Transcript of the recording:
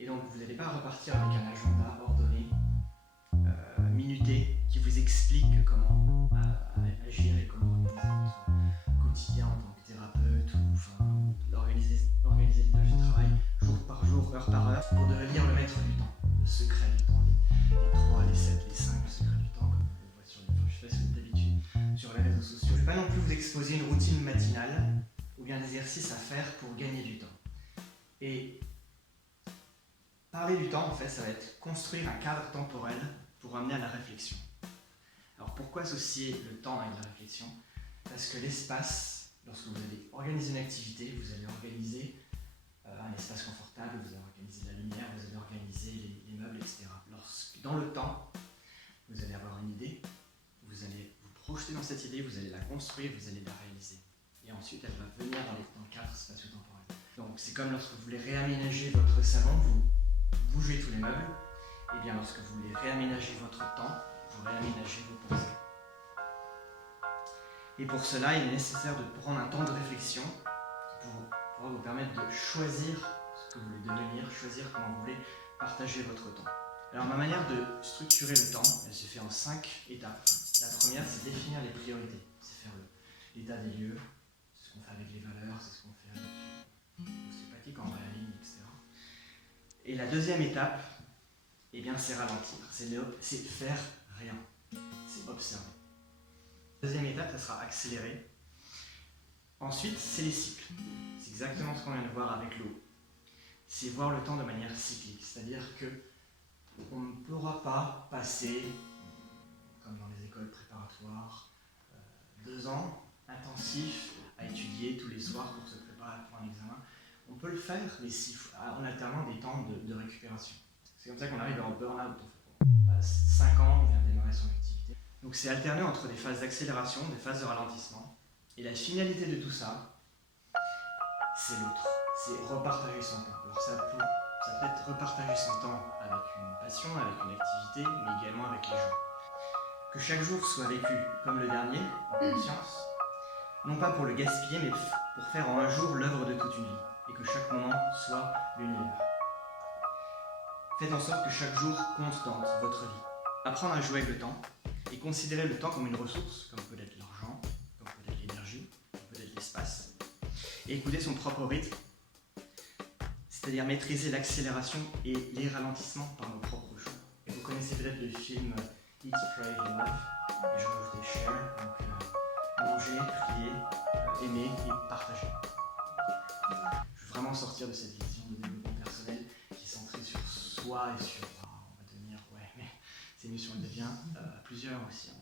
Et donc vous n'allez pas repartir avec un agenda ordonné, minuté, qui vous explique comment agir et comment organiser votre quotidien en tant que thérapeute ou organiser les tâches de travail jour par jour, heure par heure, pour devenir le maître du temps, le secret du temps, les 3, les 7, les 5, le secret du temps, comme on le voit sur les je sais pas si vous êtes d'habitude sur les réseaux sociaux. Je ne vais pas non plus vous exposer une routine matinale ou bien un exercice à faire pour gagner du temps. Et parler du temps, en fait, ça va être construire un cadre temporel pour amener à la réflexion. Alors pourquoi associer le temps à la réflexion? Parce que l'espace, lorsque vous allez organiser une activité, vous allez organiser un espace confortable, vous allez organiser la lumière, vous allez organiser les meubles, etc. Lorsque, dans le temps, vous allez avoir une idée, vous allez vous projeter dans cette idée, vous allez la construire, vous allez la réaliser. Et ensuite, elle va venir dans le cadre spatio-temporel. Donc c'est comme lorsque vous voulez réaménager votre salon, vous bougez tous les meubles, et bien lorsque vous voulez réaménager votre temps, vous réaménagez vos pensées. Et pour cela, il est nécessaire de prendre un temps de réflexion pour pouvoir vous permettre de choisir ce que vous voulez devenir, choisir comment vous voulez partager votre temps. Alors ma manière de structurer le temps, elle se fait en 5 étapes. La première, c'est définir les priorités, c'est faire l'état des lieux, c'est ce qu'on fait avec les valeurs, c'est ce qu'on fait avec l'ostéopathique en ligne, etc. Et la deuxième étape, eh bien, c'est ralentir, c'est faire rien, c'est observer. Deuxième étape, ça sera accélérer. Ensuite, c'est les cycles. C'est exactement ce qu'on vient de voir avec l'eau. C'est voir le temps de manière cyclique, c'est-à-dire qu'on ne pourra pas passer, comme dans les écoles préparatoires, 2 ans intensifs à étudier tous les soirs pour se préparer pour un examen. On peut le faire, mais en alternant des temps de récupération. C'est comme ça qu'on arrive au burn-out. 5 ans, on vient de démarrer son activité. Donc c'est alterner entre des phases d'accélération, des phases de ralentissement. Et la finalité de tout ça, c'est l'autre. C'est repartager son temps. Alors ça peut être repartager son temps avec une passion, avec une activité, mais également avec les gens. Que chaque jour soit vécu comme le dernier, en conscience, non pas pour le gaspiller, mais pour faire en un jour l'œuvre de toute une vie, et que chaque moment soit l'univers. Faites en sorte que chaque jour compte dans votre vie. Apprendre à jouer avec le temps, et considérer le temps comme une ressource, comme peut être l'argent, comme peut être l'énergie, comme peut être l'espace, et écouter son propre rythme, c'est-à-dire maîtriser l'accélération et les ralentissements par nos propres choix. Et vous connaissez peut-être le film Eat, Pray, Love, et je rajoutais Share, donc manger, prier, aimer et partager. Je veux vraiment sortir de cette vision de développement personnel qui est centrée sur soi et sur, on va devenir, ouais, mais c'est mieux si on le devient à plusieurs aussi.